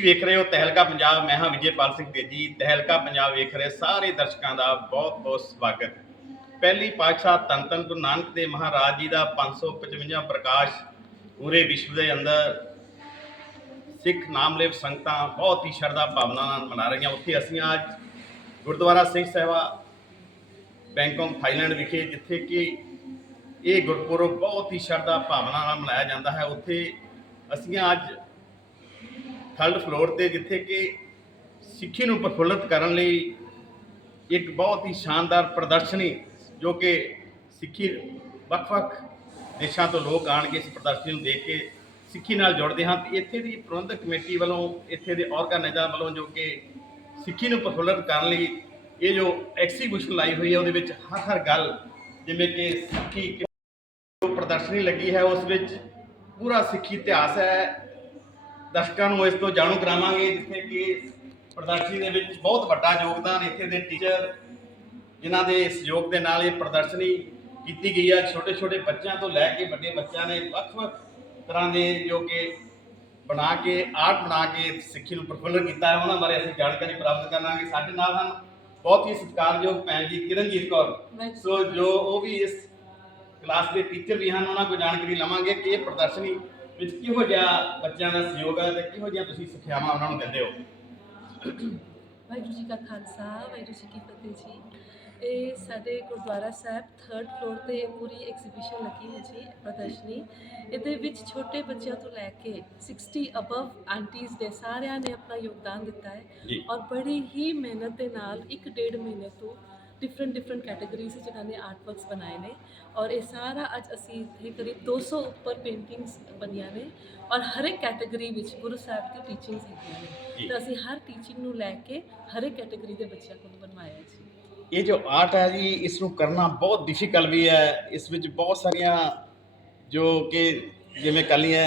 ਤੁਸੀਂ ਵੇਖ ਰਹੇ ਹੋ, ਤਹਿਲਕਾ ਪੰਜਾਬ, ਮੈਂ ਹਾਂ ਵਿਜੇਪਾਲ ਸਿੰਘ ਤੇਜੀ ਤਹਿਲਕਾ ਪੰਜਾਬ ਵੇਖ ਰਹੇ ਸਾਰੇ ਦਰਸ਼ਕਾਂ ਦਾ ਬਹੁਤ ਬਹੁਤ ਸਵਾਗਤ। ਪਹਿਲੀ ਪਾਤਸ਼ਾਹ ਧੰਨ ਧੰਨ ਗੁਰੂ ਨਾਨਕ ਦੇਵ ਮਹਾਰਾਜ ਜੀ ਦਾ 555 ਪ੍ਰਕਾਸ਼ ਪੂਰੇ ਵਿਸ਼ਵ ਦੇ ਅੰਦਰ ਸਿੱਖ ਨਾਮਲੇਵ ਸੰਗਤਾਂ ਬਹੁਤ ਹੀ ਸ਼ਰਧਾ ਭਾਵਨਾ ਨਾਲ ਮਨਾ ਰਹੀਆਂ। ਉੱਥੇ ਅਸੀਂ ਅੱਜ ਗੁਰਦੁਆਰਾ ਸਿੰਘ ਸੇਵਾ ਬੈਂਕਾਕ ਥਾਈਲੈਂਡ ਵਿਖੇ, ਜਿੱਥੇ ਕਿ ਇਹ ਗੁਰਪੁਰਬ ਬਹੁਤ ਹੀ ਸ਼ਰਧਾ ਭਾਵਨਾ ਨਾਲ ਮਨਾਇਆ ਜਾਂਦਾ ਹੈ। ਉੱਥੇ ਅਸੀਂ ਅੱਜ ਥਰਡ ਫਲੋਰ ਤੇ ਜਿੱਥੇ ਕਿ ਸਿੱਖੀ ਨੂੰ ਪ੍ਰਫੁੱਲਤ ਕਰਨ ਲਈ ਇੱਕ ਬਹੁਤ ਹੀ ਸ਼ਾਨਦਾਰ ਪ੍ਰਦਰਸ਼ਨੀ ਜੋ ਕਿ ਸਿੱਖੀ ਵੱਖ-ਵੱਖ ਦੇਸ਼ਾਂ ਤੋਂ ਲੋਕ ਆਣ ਇਸ ਪ੍ਰਦਰਸ਼ਨੀ ਨੂੰ ਦੇਖ ਕੇ ਸਿੱਖੀ ਨਾਲ ਜੁੜਦੇ ਹਨ। ਤੇ ਇੱਥੇ ਦੀ ਪ੍ਰਬੰਧਕ ਕਮੇਟੀ ਵੱਲੋਂ, ਇੱਥੇ ਦੇ ਆਰਗੇਨਾਈਜ਼ਰ ਵੱਲੋਂ ਜੋ ਕਿ ਸਿੱਖੀ ਨੂੰ ਪ੍ਰਫੁੱਲਤ ਕਰਨ ਲਈ ਇਹ ਜੋ ਐਕਸੀਬਿਸ਼ਨ ਲਾਈ ਹੋਈ ਹੈ, ਉਹਦੇ ਵਿੱਚ ਹਰ ਹਰ ਗੱਲ, ਜਿਵੇਂ ਕਿ ਸਿੱਖੀ ਜੋ ਪ੍ਰਦਰਸ਼ਨੀ ਲੱਗੀ ਹੈ, ਉਸ ਵਿੱਚ ਪੂਰਾ ਸਿੱਖੀ ਇਤਿਹਾਸ ਹੈ। ਦਰਸ਼ਕਾਂ ਨੂੰ ਇਸ ਤੋਂ ਜਾਣੂ ਕਰਾਵਾਂਗੇ ਜਿੱਥੇ ਕਿ ਪ੍ਰਦਰਸ਼ਨੀ ਦੇ ਵਿੱਚ ਬਹੁਤ ਵੱਡਾ ਯੋਗਦਾਨ ਇੱਥੇ ਦੇ ਟੀਚਰ ਜਿਨ੍ਹਾਂ ਦੇ ਸਹਿਯੋਗ ਦੇ ਨਾਲ ਇਹ ਪ੍ਰਦਰਸ਼ਨੀ ਕੀਤੀ ਗਈ ਹੈ ਛੋਟੇ ਛੋਟੇ ਬੱਚਿਆਂ ਤੋਂ ਲੈ ਕੇ ਵੱਡੇ ਬੱਚਿਆਂ ਨੇ ਵੱਖ-ਵੱਖ ਤਰ੍ਹਾਂ ਦੇ ਜੋ ਕਿ ਬਣਾ ਕੇ ਆਰਟ ਬਣਾ ਕੇ ਸਿੱਖੀ ਨੂੰ ਪ੍ਰਫੁੱਲਤ ਕੀਤਾ ਹੈ। ਉਹਨਾਂ ਬਾਰੇ ਅਸੀਂ ਜਾਣਕਾਰੀ ਪ੍ਰਾਪਤ ਕਰਾਂਗੇ। ਸਾਡੇ ਨਾਲ ਹਨ ਬਹੁਤ ਹੀ ਸਤਿਕਾਰਯੋਗ ਭੈਣ ਜੀ ਕਿਰਨਜੀਤ ਕੌਰ। ਸੋ ਜੋ ਉਹ ਵੀ ਇਸ ਕਲਾਸ ਦੇ ਟੀਚਰ ਵੀ ਹਨ ਉਹਨਾਂ ਕੋਲ ਜਾਣਕਾਰੀ ਲਵਾਂਗੇ ਕਿ ਇਹ ਪ੍ਰਦਰਸ਼ਨੀ ਵਿੱਚ ਕਿਹੋ ਜਿਹਾ ਬੱਚਿਆਂ ਦਾ ਸਹਿਯੋਗ ਹੈ ਤੇ ਕਿਹੋ ਜਿਹੀਆਂ ਤੁਸੀਂ ਸਿੱਖਿਆਵਾਂ ਉਹਨਾਂ ਨੂੰ ਦਿੰਦੇ ਹੋ? ਵਾਹਿਗੁਰੂ ਜੀ ਕਾ ਖਾਲਸਾ ਵਾਹਿਗੁਰੂ ਜੀ ਕੀ ਫਤਿਹ ਜੀ। ਇਹ ਸਾਡੇ ਗੁਰਦੁਆਰਾ ਸਾਹਿਬ 3rd ਫਲੋਰ ਤੇ ਇਹ ਪੂਰੀ ਐਗਜ਼ੀਬਿਸ਼ਨ ਲੱਗੀ ਹੈ ਜੀ ਪ੍ਰਦਰਸ਼ਨੀ। ਇਹਦੇ ਵਿੱਚ ਛੋਟੇ ਬੱਚਿਆਂ ਤੋਂ ਲੈ ਕੇ 60 ਅਬਵ ਆਂਟੀਜ਼ ਦੇ ਸਾਰਿਆਂ ਨੇ ਆਪਣਾ ਯੋਗਦਾਨ ਦਿੱਤਾ ਹੈ। ਔਰ ਬੜੀ ਹੀ ਮਿਹਨਤ ਦੇ ਨਾਲ ਇੱਕ ਡੇਢ ਮਹੀਨੇ ਤੋਂ ਡਿਫਰੈਂਟ ਡਿਫਰੈਂਟ ਕੈਟਾਗਰੀਜ਼ ਵਿੱਚ ਇਹਨਾਂ ਨੇ ਆਰਟ ਵਰਕਸ ਬਣਾਏ ਨੇ। ਔਰ ਇਹ ਸਾਰਾ ਅੱਜ ਅਸੀਂ ਇੱਥੇ ਕਰੀਬ 200 ਉੱਪਰ ਪੇਂਟਿੰਗਸ ਬਣੀਆਂ ਨੇ ਔਰ ਹਰ ਇੱਕ ਕੈਟਾਗਰੀ ਵਿੱਚ ਗੁਰੂ ਸਾਹਿਬ ਦੀ ਟੀਚਿੰਗਸ ਹੈਗੀਆਂ ਨੇ। ਤਾਂ ਅਸੀਂ ਹਰ ਟੀਚਿੰਗ ਨੂੰ ਲੈ ਕੇ ਹਰ ਇੱਕ ਕੈਟਾਗਰੀ ਦੇ ਬੱਚਿਆਂ ਕੋਲ ਬਣਵਾਇਆ ਜੀ। ਇਹ ਜੋ ਆਰਟ ਹੈ ਜੀ ਇਸ ਨੂੰ ਕਰਨਾ ਬਹੁਤ ਡਿਫਿਕਲਟ ਵੀ ਹੈ। ਇਸ ਵਿੱਚ ਬਹੁਤ ਸਾਰੀਆਂ ਜੋ ਕਿ ਜਿਵੇਂ ਕਲੀਆਂ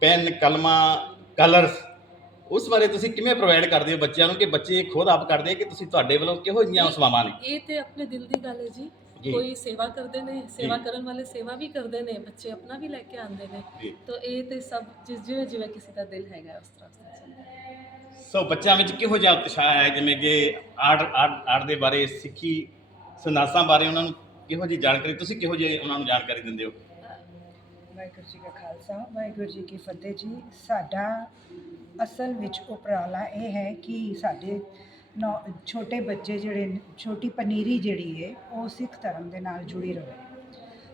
ਪੈਨ ਕਲਮਾਂ ਕਲਰਸ ਉਸ ਬਾਰੇ ਤੁਸੀਂ ਕਿਵੇਂ ਪ੍ਰੋਵਾਈਡ ਕਰਦੇ ਹੋ ਬੱਚਿਆਂ ਨੂੰ ਕਿ ਬੱਚੇ ਖੁਦ ਆਪ ਕਰਦੇ ਆ ਕਿ ਤੁਸੀਂ ਤੁਹਾਡੇ ਵੱਲੋਂ ਕਿਹੋ ਜਿਹੀਆਂ ਸੇਵਾਵਾਂ ਨੇ? ਇਹ ਤੇ ਆਪਣੇ ਦਿਲ ਦੀ ਗੱਲ ਹੈ ਜੀ। ਜੀ। ਕੋਈ ਸੇਵਾ ਕਰਦੇ ਨੇ ਸੇਵਾ। ਕਰਨ ਵਾਲੇ ਸੇਵਾ ਵੀ ਕਰਦੇ ਨੇ ਬੱਚੇ ਆਪਣਾ ਵੀ ਲੈ ਕੇ ਆਉਂਦੇ ਨੇ। ਜੀ। ਤਾਂ ਇਹ ਤੇ ਸਭ ਜਿਸ ਜਿਵੇਂ ਜਿਵੇਂ ਕਿਸੇ ਦਾ ਦਿਲ ਹੈਗਾ ਉਸ ਤਰ੍ਹਾਂ ਉਸ ਤਰ੍ਹਾਂ ਚੱਲਦਾ ਹੈ। ਸੋ ਬੱਚਿਆਂ ਵਿੱਚ ਕਿਹੋ ਜਿਹਾ ਉਤਸ਼ਾਹ ਹੈ? ਜਿਵੇਂ ਕਿ ਆਰਟ ਆਰਟ ਆਰਟ ਦੇ ਬਾਰੇ ਸਿੱਖੀ ਸੰਦਾਸਾਂ ਬਾਰੇ ਉਹਨਾਂ ਨੂੰ ਕਿਹੋ ਜਿਹੀ ਜਾਣਕਾਰੀ ਤੁਸੀਂ ਕਿਹੋ ਜਿਹੀ ਉਹਨਾਂ ਨੂੰ ਜਾਣਕਾਰੀ ਦਿੰਦੇ ਹੋ? ਵਾਹਿਗੁਰੂ ਜੀ ਕਾ ਖਾਲਸਾ ਵਾਹਿਗੁਰੂ ਜੀ ਕੀ ਫਤਿਹ ਜੀ। ਸਾਡਾ ਅਸਲ ਵਿੱਚ ਉਪਰਾਲਾ ਇਹ ਹੈ ਕਿ ਸਾਡੇ ਨੌ- ਛੋਟੇ ਬੱਚੇ ਜਿਹੜੇ, ਛੋਟੀ ਪਨੀਰੀ ਜਿਹੜੀ ਹੈ ਉਹ ਸਿੱਖ ਧਰਮ ਦੇ ਨਾਲ ਜੁੜੀ ਰਹੇ।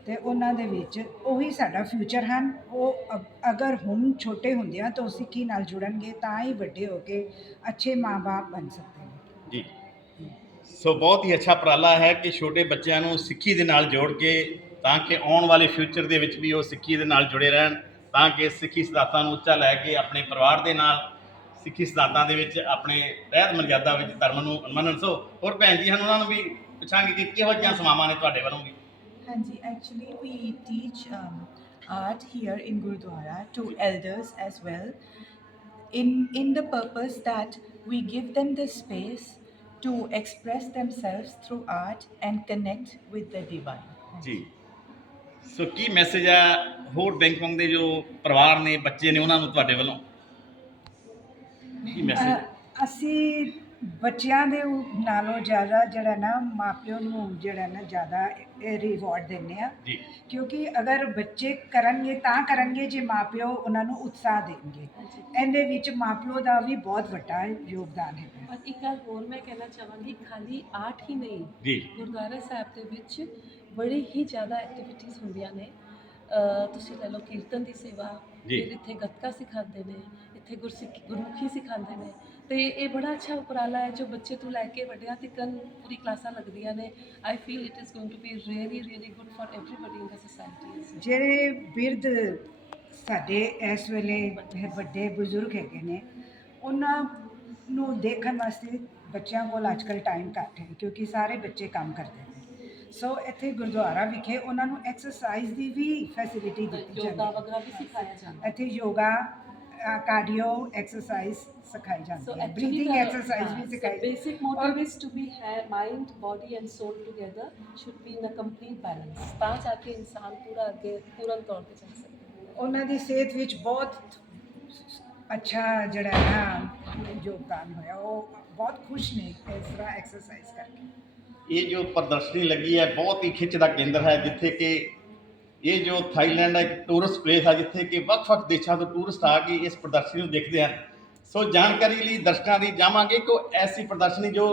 ਅਤੇ ਉਹਨਾਂ ਦੇ ਵਿੱਚ ਉਹੀ ਸਾਡਾ ਫਿਊਚਰ ਹਨ। ਉਹ ਅ- ਅਗਰ ਹੁਣ ਛੋਟੇ ਹੁੰਦਿਆਂ ਤੋਂ ਸਿੱਖੀ ਨਾਲ ਜੁੜਨਗੇ, ਤਾਂ ਹੀ ਵੱਡੇ ਹੋ ਕੇ ਅੱਛੇ ਮਾਂ ਬਾਪ ਬਣ ਸਕਦੇ ਨੇ। ਜੀ। ਸੋ ਬਹੁਤ ਹੀ ਅੱਛਾ ਉਪਰਾਲਾ ਹੈ ਕਿ ਛੋਟੇ ਬੱਚਿਆਂ ਨੂੰ ਸਿੱਖੀ ਦੇ ਨਾਲ ਜੋੜ ਕੇ, ਤਾਂ ਕਿ ਆਉਣ ਵਾਲੇ ਫਿਊਚਰ ਦੇ ਵਿੱਚ ਵੀ ਉਹ ਸਿੱਖੀ ਦੇ ਨਾਲ ਜੁੜੇ ਰਹਿਣ। ਤਾਂ ਕਿ ਸਿੱਖੀ ਸਿਧਾਂਤਾਂ ਨੂੰ ਉੱਚਾ ਲੈ ਕੇ ਆਪਣੇ ਪਰਿਵਾਰ ਦੇ ਨਾਲ ਸਿੱਖੀ ਸਿਧਾਂਤਾਂ ਦੇ ਵਿੱਚ ਆਪਣੇ ਰਹਿਤ ਮਰਜ਼ਾਦਾ ਵਿੱਚ ਧਰਮ ਨੂੰ ਮੰਨਣ ਸੋ ਹੋਰ ਭੈਣ ਜੀ ਹਨ ਉਹਨਾਂ ਨੂੰ ਵੀ ਪੁੱਛਾਂਗੇ ਕਿ ਕਿਹੋ ਜਿਹੀਆਂ ਸੇਵਾਵਾਂ ਨੇ ਤੁਹਾਡੇ ਵੱਲੋਂ ਵੀ actually, we teach um, art here in Gurdwara to elders as well, in in the purpose that we give them the space to express themselves through art and connect with the divine. ਜੀ ਸੋ ਕੀ message ਹੈ ਹੋਰ Bangkok ਦੇ ਜੋ ਪਰਿਵਾਰ ਨੇ ਬੱਚੇ ਨੇ ਉਹਨਾਂ ਨੂੰ ਤੁਹਾਡੇ ਵੱਲੋਂ ਕੀ ਮੈਸੇਜ ਅ- ਅਸੀਂ ਬੱਚਿਆਂ ਦੇ ਉ- ਨਾਲੋਂ ਜ਼ਿਆਦਾ ਜਿਹੜਾ ਨਾ ਮਾਪਿਓ ਨੂੰ ਜਿਹੜਾ ਨਾ ਜ਼ਿਆਦਾ ਰਿਵਾਰਡ ਦਿੰਦੇ ਆ ਜੀ। ਕਿਉਂਕਿ ਅਗਰ ਬੱਚੇ ਕਰਨਗੇ ਤਾਂ ਕਰਨਗੇ ਜੇ ਮਾਪਿਓ ਉਹਨਾਂ ਨੂੰ ਉਤਸ਼ਾਹ ਦੇਣਗੇ। ਇਹਦੇ ਵਿੱਚ ਮਾਪਿਓ ਦਾ ਵੀ ਬਹੁਤ ਵੱਡਾ ਯੋਗਦਾਨ ਹੈ। ਔਰ ਇੱਕ ਗੱਲ ਹੋਰ ਮੈਂ ਕਹਿਣਾ ਚਾਹਾਂਗੀ ਖਾਲੀ ਆਰਟ ਹੀ ਨਹੀਂ ਜੀ। ਗੁਰਦੁਆਰਾ ਸਾਹਿਬ ਦੇ ਵਿੱਚ ਬੜੀ ਹੀ ਜ਼ਿਆਦਾ ਐਕਟੀਵਿਟੀਜ਼ ਹੁੰਦੀਆਂ ਨੇ। ਤੁਸੀਂ ਲੈ ਲਓ ਕੀਰਤਨ ਦੀ ਸੇਵਾ ਫਿਰ ਇੱਥੇ ਗੱਤਕਾ ਸਿਖਾਉਂਦੇ ਨੇ ਇੱਥੇ ਗੁਰਸਿੱਖੀ ਗੁਰਮੁਖੀ ਸਿਖਾਉਂਦੇ ਨੇ। ਤੇ ਇਹ ਬੜਾ ਅੱਛਾ ਉਪਰਾਲਾ ਹੈ ਜੋ ਬੱਚੇ ਤੋਂ ਲੈ ਕੇ ਵੱਡਿਆਂ ਤੱਕਨ ਪੂਰੀ ਕਲਾਸਾਂ ਲੱਗਦੀਆਂ ਨੇ। I feel it is going to be really really good for everybody in the society ਜਿਹੜੇ ਬਿਰਧ ਸਾਡੇ ਇਸ ਵੇਲੇ ਵੱਡੇ ਬਜ਼ੁਰਗ ਹੈਗੇ ਨੇ ਉਹਨਾਂ ਨੂੰ ਦੇਖਣ ਵਾਸਤੇ ਬੱਚਿਆਂ ਕੋਲ ਅੱਜਕੱਲ ਟਾਈਮ ਘੱਟ ਹੈ ਕਿਉਂਕਿ ਸਾਰੇ ਬੱਚੇ ਕੰਮ ਕਰਦੇ ਨੇ। ਸੋ ਇੱਥੇ ਗੁਰਦੁਆਰਾ ਵਿਖੇ ਉਹਨਾਂ ਨੂੰ ਐਕਸਰਸਾਈਜ਼ ਦੀ ਵੀ ਫੈਸਿਲਿਟੀ ਦਿੱਤੀ ਯੋਗਾ ਜਾਂਦੀ ਵਗੈਰਾ ਵੀ ਸਿਖਾਇਆ ਜਾਂਦਾ। ਹੈ ਇੱਥੇ ਯੋਗਾ ਕਾਰਡੀਓ ਐਕਸਰਸਾਈਜ਼ ਸਿਖਾਈ ਜਾਂਦੀ ਹੈ। ਬਰੀਥਿੰਗ ਐਕਸਰਸਾਈਜ਼ हाँ, ਵੀ ਸਿਖਾਈ basic motive is to be ha- mind, body and soul together should be in a complete balance. ਤਾਂ ਜਾ ਕੇ ਇਨਸਾਨ ਪੂਰਾ ਅੱਗੇ ਪੂਰਨ ਤੌਰ ਤੇ ਚੱਲ ਸਕਦਾ। ਹੈ ਉਹਨਾਂ ਦੀ ਸਿਹਤ ਵਿੱਚ ਬਹੁਤ ਅੱਛਾ ਜਿਹੜਾ ਹੈ ਨਾ ਯੋਗਦਾਨ ਹੋਇਆ। ਉਹ ਬਹੁਤ ਖੁਸ਼ ਨੇ ਇਸ ਤਰ੍ਹਾਂ ਐਕਸਰਸਾਈਜ਼ ਕਰਕੇ। ਇਹ ਜੋ ਪ੍ਰਦਰਸ਼ਨੀ ਲੱਗੀ ਹੈ, ਬਹੁਤ ਹੀ ਖਿੱਚ ਦਾ ਕੇਂਦਰ ਹੈ, ਜਿੱਥੇ ਕਿ ਇਹ ਜੋ ਥਾਈਲੈਂਡ ਹੈ ਇੱਕ ਟੂਰਿਸਟ ਪਲੇਸ ਹੈ, ਜਿੱਥੇ ਕਿ ਵੱਖ-ਵੱਖ ਦੇਸ਼ਾਂ ਤੋਂ ਟੂਰਿਸਟ ਆ ਕੇ ਇਸ ਪ੍ਰਦਰਸ਼ਨੀ ਨੂੰ ਦੇਖਦੇ ਹਨ। ਸੋ ਜਾਣਕਾਰੀ ਲਈ, ਦਰਸ਼ਕਾਂ ਦੀ ਜਾਵਾਂਗੇ ਕਿ ਉਹ ਐਸੀ ਪ੍ਰਦਰਸ਼ਨੀ ਜੋ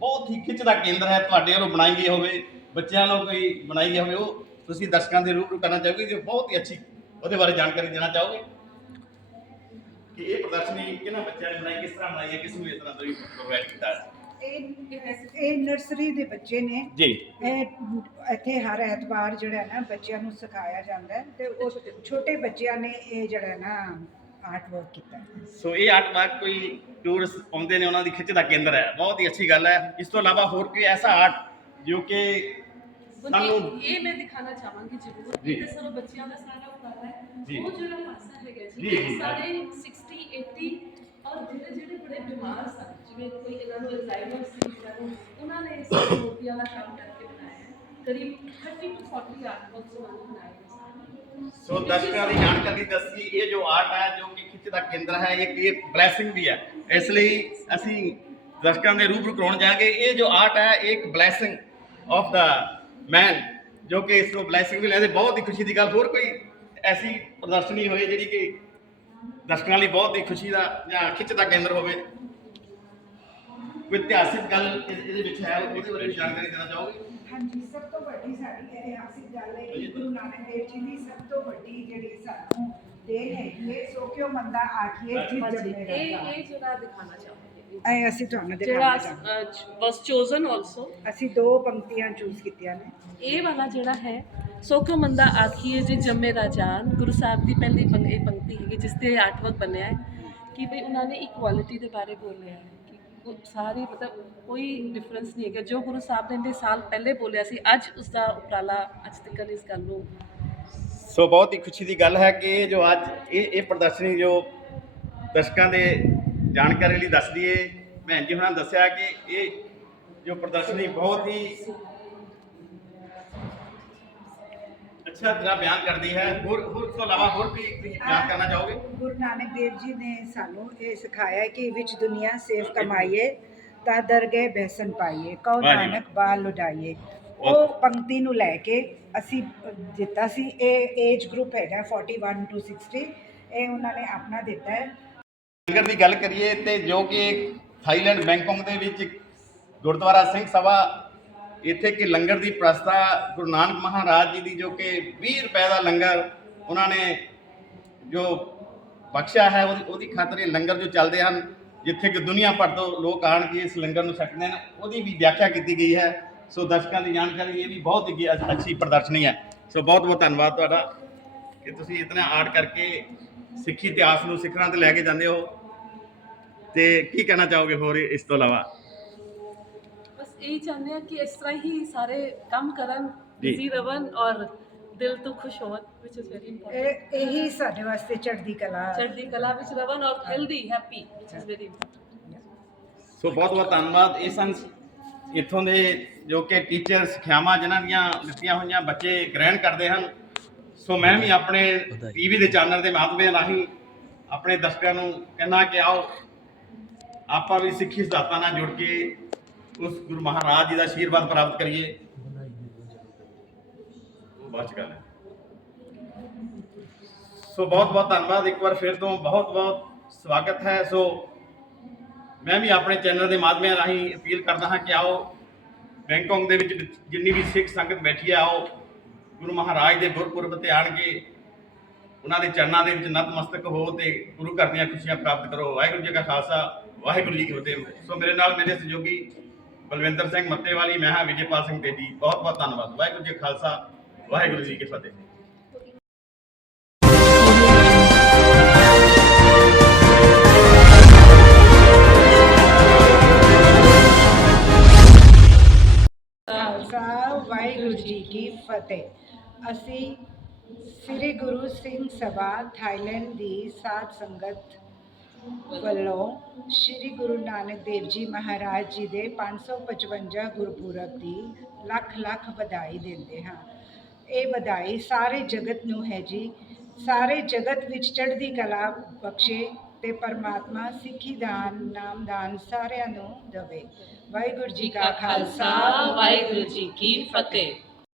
ਬਹੁਤ ਹੀ ਖਿੱਚ ਦਾ ਕੇਂਦਰ ਹੈ, ਤੁਹਾਡੇ ਵੱਲੋਂ ਬਣਾਈ ਗਈ ਹੋਵੇ, ਬੱਚਿਆਂ ਨੂੰ ਕੋਈ ਬਣਾਈ ਗਈ ਹੋਵੇ, ਉਹ ਤੁਸੀਂ ਦਰਸ਼ਕਾਂ ਦੇ ਰੂਬਰੂ ਕਰਨਾ ਚਾਹੋਗੇ ਜੋ ਬਹੁਤ ਹੀ ਅੱਛੀ ਉਹਦੇ ਬਾਰੇ ਜਾਣਕਾਰੀ ਦੇਣਾ ਚਾਹੋਗੇ? ਕਿ ਇਹ ਪ੍ਰਦਰਸ਼ਨੀ ਕਿਹਨਾਂ ਬੱਚਿਆਂ ਨੇ ਬਣਾਈ, ਕਿਸ ਤਰ੍ਹਾਂ ਬਣਾਈ ਹੈ, ਕਿਸ ਨੂੰ ਇਸ ਤਰ੍ਹਾਂ ਤੁਸੀਂ ਪ੍ਰੋਵਾਈਡ ਕੀਤਾ ਹੈ? ਇਹ ਇਹ ਨਰਸਰੀ ਦੇ ਬੱਚੇ ਨੇ। ਜੀ। ਇਹ ਇੱਥੇ ਹਰ ਐਤਵਾਰ ਜਿਹੜਾ ਹੈ ਨਾ ਬੱਚਿਆਂ ਨੂੰ ਸਿਖਾਇਆ ਜਾਂਦਾ ਹੈ ਤੇ ਉਹ ਛੋਟੇ ਬੱਚਿਆਂ ਨੇ ਇਹ ਜਿਹੜਾ ਹੈ ਨਾ ਆਰਟ ਵਰਕ ਕੀਤਾ ਹੈ। ਸੋ ਇਹ ਆਰਟ ਵਰਕ ਕੋਈ ਟੂਰਿਸਟ ਆਉਂਦੇ ਨੇ ਉਹਨਾਂ ਦੀ ਖਿੱਚ ਦਾ ਕੇਂਦਰ ਹੈ। ਬਹੁਤ ਹੀ ਅੱਛੀ ਗੱਲ ਹੈ। ਇਸ ਤੋਂ ਇਲਾਵਾ ਹੋਰ ਕੋਈ ਐਸਾ ਆਰਟ ਜੋ ਕਿ ਸਾਨੂੰ ਇਹ ਮੈਂ ਦਿਖਾਣਾ ਚਾਹਾਂਗੀ ਜ਼ਰੂਰ। ਜੀ। ਇਹ ਸਾਰਾ ਬੱਚਿਆਂ ਦਾ ਸਾਰਾ ਉਪਰਾਲਾ ਜੀ। ਹੈ। ਉਹ ਜਿਹੜਾ ਪਾਸਾ ਹੈਗਾ ਜੀ, ਜੀ ਜੀ। ਇਹ ਸਾਰੇ 60 80 ਔਰ ਜਿਹੜੇ ਜਿਹੜੇ ਬੜੇ ਬਿਮਾਰ ਸਨ ਜਿਵੇਂ ਨੂੰ ਅਲਜ਼ਾਈਮਰ ਸੀ ਇਹਨਾਂ ਨੂੰ ਉਹਨਾਂ ਨੇ ਇਸ ਮੂਰਤੀਆਂ ਦਾ ਕੰਮ ਕਰਕੇ ਬਣਾਇਆ ਹੈ। ਕਰੀਬ 30 ਤੋਂ 40 ਆਰਟ ਉਹਨਾਂ ਨੇ ਬਣਾਏ ਨੇ ਸੋ ਦਰਸ਼ਕਾਂ ਦੀ ਜਾਣਕਾਰੀ ਦੱਸੀ, ਇਹ ਜੋ ਆਰਟ ਹੈ, ਜੋ ਕਿ ਖਿੱਚ ਦਾ ਕੇਂਦਰ ਹੈ, ਇਹ ਇਹ ਬਲੇਸਿੰਗ ਵੀ ਹੈ। ਇਸ ਲਈ ਅਸੀਂ ਦਰਸ਼ਕਾਂ ਦੇ ਰੂਬਰੂ ਕਰਾਉਣ ਜਾਗੇ ਇਹ ਜੋ ਆਰਟ ਹੈ, ਇਹ ਇੱਕ ਬਲੇਸਿੰਗ ਆਫ ਦਾ ਮੈਨ ਜੋ ਕਿ ਇਸ ਨੂੰ ਬਲੇਸਿੰਗ ਵੀ ਲੈਂਦੇ। ਬਹੁਤ ਹੀ ਖੁਸ਼ੀ ਦੀ ਗੱਲ, ਹੋਰ ਕੋਈ ਐਸੀ ਪ੍ਰਦਰਸ਼ਨੀ ਹੋਏ ਜਿਹੜੀ ਕਿ ਦਰਸ਼ਕਾਂ ਲਈ ਬਹੁਤ ਹੀ ਖੁਸ਼ੀ ਦਾ ਜਾਂ ਖਿੱਚ ਦਾ ਕੇਂਦਰ ਹੋਵੇ। ਕੋਈ ਇਤਿਹਾਸਿਕ ਗੱਲ ਇਹ- ਇਹਦੇ ਵਿੱਚ ਹੈ ਉਹਦੇ ਬਾਰੇ ਜਾਣਕਾਰੀ ਦੇਣਾ ਚਾਹੋਗੇ? ਹਾਂਜੀ ਸਭ ਤੋਂ ਵੱਡੀ ਸਾਡੀ ਇਤਿਹਾਸਿਕ ਗੱਲ ਹੈ ਕਿ ਗੁਰੂ ਨਾਨਕ ਦੇਵ ਜੀ ਦੀ ਸਭ ਤੋਂ ਵੱਡੀ ਜਿਹੜੀ ਸਾਨੂੰ ਦੇਣ ਹੈਗੀ ਹੈ ਸੋ ਕਿਉ ਮੰਦਾ ਆਖੀਏ ਜਿਤ ਹਾਂਜੀ ਜੰਮੇ ਇਹ ਇਹ ਜਿਹੜਾ ਦਿਖਾਣਾ ਚਾਹਾਂਗੇ ਇਹ ਅਸੀਂ ਤੁਹਾਨੂੰ ਜਿਹੜਾ ਦਿਖਾਉਣਾ ਚਾਹਾਂਗੇ ਵਾਸ ਚੋਜ਼ਨ ਆਲਸੋ ਅਸੀਂ ਦੋ ਪੰਕਤੀਆਂ ਚੂਜ਼ ਕੀਤੀਆਂ ਨੇ। ਇਹ ਵਾਲਾ ਜਿਹੜਾ ਹੈ ਸੋ ਕਿਉ ਮੰਦਾ ਆਖੀਏ ਜੇ ਜੰਮੇ ਰਾਜਾਨ ਗੁਰੂ ਸਾਹਿਬ ਦੀ ਪਹਿਲੀ ਪੰਕ ਇਹ ਪੰਕਤੀ ਹੈਗੀ ਜਿਸ ਤੇ ਆਰਟਵਰਕ ਬਣਿਆ ਹੈ ਕਿ ਵੀ ਉਹਨਾਂ ਨੇ ਇਕੁਐਲਿਟੀ ਦੇ ਬਾਰੇ ਬੋਲਿਆ ਹੈ। ਸਾਰੇ ਮਤਲਬ ਕੋਈ ਡਿਫਰੈਂਸ ਨਹੀਂ ਹੈਗਾ। ਜੋ ਗੁਰੂ ਸਾਹਿਬ ਨੇ ਇੰਨੇ ਸਾਲ ਪਹਿਲੇ ਬੋਲਿਆ ਸੀ, ਅੱਜ ਉਸ ਦਾ ਉਪਰਾਲਾ ਅੱਜ ਤੱਕ ਇਸ ਗੱਲ ਨੂੰ ਸੋ ਬਹੁਤ ਹੀ ਖੁਸ਼ੀ ਦੀ ਗੱਲ ਹੈ ਕਿ ਇਹ ਜੋ ਅੱਜ ਇਹ ਇਹ ਪ੍ਰਦਰਸ਼ਨੀ ਜੋ ਦਰਸ਼ਕਾਂ ਦੇ ਜਾਣਕਾਰੀ ਲਈ ਦੱਸਦੀ ਏ। ਭੈਣ ਜੀ ਹੁਣਾਂ ਨੇ ਦੱਸਿਆ ਕਿ ਇਹ ਜੋ ਪ੍ਰਦਰਸ਼ਨੀ ਬਹੁਤ ਹੀ ਅੱਛਾ ਤਰ੍ਹਾਂ ਬਿਆਨ ਕਰਦੀ ਹੈ। ਹੋਰ ਹੋਰ ਤੋਂ ਇਲਾਵਾ ਹੋਰ ਵੀ ਤੁਸੀਂ ਬਿਆਨ ਕਰਨਾ ਚਾਹੋਗੇ? ਗੁਰੂ ਨਾਨਕ ਦੇਵ ਜੀ ਨੇ ਸਾਨੂੰ ਇਹ ਸਿਖਾਇਆ ਕਿ ਵਿੱਚ ਦੁਨੀਆ ਸੇਵ ਕਮਾਈਏ ਤਾਂ ਦਰਗਹਿ ਬੈਸਨ ਪਾਈਏ ਕਉ ਵਾਹ ਜੀ ਵਾਹ। ਨਾਨਕ ਬਾਲ ਲੁਟਾਈਏ। ਉਹ ਪੰਕਤੀ ਨੂੰ ਲੈ ਕੇ ਅਸੀਂ ਦਿੱਤਾ ਸੀ। ਇਹ ਏਜ ਗਰੁੱਪ ਹੈਗਾ 41 ਟੂ 60 ਇਹ ਉਹਨਾਂ ਨੇ ਆਪਣਾ ਦਿੱਤਾ ਹੈ। ਲੰਗਰ ਦੀ ਗੱਲ ਕਰੀਏ ਤੇ ਜੋ ਕਿ ਥਾਈਲੈਂਡ ਬੈਂਕਾਕ ਦੇ ਵਿੱਚ ਗੁਰਦੁਆਰਾ ਸਿੰਘ ਸਭਾ ਇੱਥੇ ਕਿ ਲੰਗਰ ਦੀ ਪ੍ਰਸਤਾ ਗੁਰੂ ਨਾਨਕ ਮਹਾਰਾਜ ਜੀ ਦੀ ਜੋ ਕਿ 20 ਰੁਪਏ ਦਾ ਲੰਗਰ ਉਹਨਾਂ ਨੇ ਜੋ ਬਖਸ਼ਿਆ ਹੈ, ਉਹਦੀ ਉਹਦੀ ਖਾਤਰ ਇਹ ਲੰਗਰ ਜੋ ਚੱਲਦੇ ਹਨ, ਜਿੱਥੇ ਕਿ ਦੁਨੀਆ ਭਰ ਤੋਂ ਲੋਕ ਆਣ ਕੇ ਇਸ ਲੰਗਰ ਨੂੰ ਛਕਦੇ ਹਨ, ਉਹਦੀ ਵੀ ਵਿਆਖਿਆ ਕੀਤੀ ਗਈ ਹੈ। ਸੋ ਦਰਸ਼ਕਾਂ ਦੀ ਜਾਣਕਾਰੀ ਇਹ ਵੀ ਬਹੁਤ ਹੀ ਅੱਛੀ ਪ੍ਰਦਰਸ਼ਨੀ ਹੈ। ਸੋ ਬਹੁਤ ਬਹੁਤ ਧੰਨਵਾਦ ਤੁਹਾਡਾ ਕਿ ਤੁਸੀਂ ਇਤਨਾ ਆਰਟ ਕਰਕੇ ਸਿੱਖੀ ਇਤਿਹਾਸ ਨੂੰ ਸਿਖਰਾਂ ਤੇ ਲੈ ਕੇ ਜਾਂਦੇ ਹੋ। ਤੇ ਕੀ ਕਹਿਣਾ ਚਾਹੋਗੇ ਹੋਰ ਇਸ ਤੋਂ ਇਲਾਵਾ? ਇਹ ਚਾਹੁੰਦੇ ਆ ਕਿ ਇਸ ਤਰ੍ਹਾਂ ਹੀ ਸਾਰੇ ਕੰਮ ਕਰਨ ਜੀ। ਬਿਜ਼ੀ ਰਵਨ ਔਰ ਦਿਲ ਤੋਂ ਖੁਸ਼ ਹੋਣ which is very important ਇਹ ਇਹੀ ਸਾਡੇ ਵਾਸਤੇ ਚੜ੍ਹਦੀ ਕਲਾ। ਚੜ੍ਹਦੀ ਕਲਾ ਵਿੱਚ ਰਵਨ ਔਰ healthy happy which is very important so ਬਹੁਤ ਬਹੁਤ ਧੰਨਵਾਦ। ਇਹ ਸਨ ਇੱਥੋਂ ਦੇ ਜੋ ਕਿ ਟੀਚਰ ਸਿੱਖਿਆਵਾਂ ਜਿਨ੍ਹਾਂ ਦੀਆਂ ਦਿੱਤੀਆਂ ਹੋਈਆਂ ਬੱਚੇ ਗ੍ਰਹਿਣ ਕਰਦੇ ਹਨ। ਸੋ ਮੈਂ ਵੀ ਆਪਣੇ ਟੀਵੀ ਦੇ ਚੈਨਲ ਦੇ ਮਾਧਿਅਮ ਰਾਹੀਂ ਆਪਣੇ ਦਰਸ਼ਕਾਂ ਨੂੰ ਕਹਿਣਾ ਕਿ ਆਓ ਆਪਾਂ ਵੀ ਸਿੱਖੀ ਸਿਧਾਂਤਾਂ ਨਾਲ ਜੁੜ ਕੇ ਉਸ ਗੁਰੂ ਮਹਾਰਾਜ ਜੀ ਦਾ ਆਸ਼ੀਰਵਾਦ ਪ੍ਰਾਪਤ ਕਰੀਏ। ਉਹ ਬਾਅਦ ਗੱਲ ਹੈ। ਸੋ ਬਹੁਤ ਬਹੁਤ ਧੰਨਵਾਦ। ਇੱਕ ਵਾਰ ਫਿਰ ਤੋਂ ਬਹੁਤ ਬਹੁਤ ਸਵਾਗਤ ਹੈ। ਸੋ ਮੈਂ ਵੀ ਆਪਣੇ ਚੈਨਲ ਦੇ ਮਾਧਿਅਮ ਰਾਹੀਂ ਅਪੀਲ ਕਰਦਾ ਹਾਂ ਕਿ ਆਓ, ਬੈਂਕਾਕ ਦੇ ਵਿੱਚ ਜਿੰਨੀ ਵੀ ਸਿੱਖ ਸੰਗਤ ਬੈਠੀ ਹੈ, ਆਓ, ਗੁਰੂ ਮਹਾਰਾਜ ਦੇ ਗੁਰਪੁਰਬ ਤੇ ਆਣ ਕੇ ਉਹਨਾਂ ਦੇ ਚਰਨਾਂ ਦੇ ਵਿੱਚ ਨਤਮਸਤਕ ਹੋ ਤੇ ਗੁਰੂ ਘਰ ਦੀਆਂ ਖੁਸ਼ੀਆਂ ਪ੍ਰਾਪਤ ਕਰੋ। ਵਾਹਿਗੁਰੂ ਜੀ ਕਾ ਖਾਲਸਾ, ਵਾਹਿਗੁਰੂ ਜੀ ਕੀ ਫਤਿਹ। ਸੋ ਮੇਰੇ ਨਾਲ ਮੇਰੇ ਸਹਿਯੋਗੀ ਬਲਵਿੰਦਰ ਸਿੰਘ ਮੱਤੇਵਾਲੀ ਮੈਂ ਹਾਂ ਵਿਜੇਪਾਲ ਸਿੰਘ ਤੇਜੀ ਬਹੁਤ ਬਹੁਤ ਧੰਨਵਾਦ ਵਾਹਿਗੁਰੂ ਜੀ ਕਾ ਖਾਲਸਾ ਵਾਹਿਗੁਰੂ ਜੀ ਕੀ ਫਤਿਹ ਖਾਲਸਾ ਵਾਹਿਗੁਰੂ ਜੀ ਕੀ ਫਤਿਹ ਅਸੀਂ ਸ੍ਰੀ ਗੁਰੂ ਸਿੰਘ ਸਭਾ ਥਾਈਲੈਂਡ ਦੀ ਸਾਧ ਸੰਗਤ ਵੱਲੋਂ ਸ੍ਰੀ ਗੁਰੂ ਨਾਨਕ ਦੇਵ ਜੀ ਮਹਾਰਾਜ ਜੀ ਦੇ 555 ਗੁਰਪੁਰਬ ਦੀ ਲੱਖ ਲੱਖ ਵਧਾਈ ਦਿੰਦੇ ਹਾਂ। ਇਹ ਵਧਾਈ ਸਾਰੇ ਜਗਤ ਨੂੰ ਹੈ ਜੀ। ਸਾਰੇ ਜਗਤ ਵਿੱਚ ਚੜ੍ਹਦੀ ਕਲਾ ਬਖਸ਼ੇ ਤੇ ਪਰਮਾਤਮਾ ਸਿੱਖੀ ਦਾਨ, ਨਾਮ ਦਾਨ ਸਾਰਿਆਂ ਨੂੰ ਦੇਵੇ। ਵਾਹਿਗੁਰੂ ਜੀ ਕਾ ਖਾਲਸਾ, ਵਾਹਿਗੁਰੂ ਜੀ ਕੀ ਫਤਿਹ।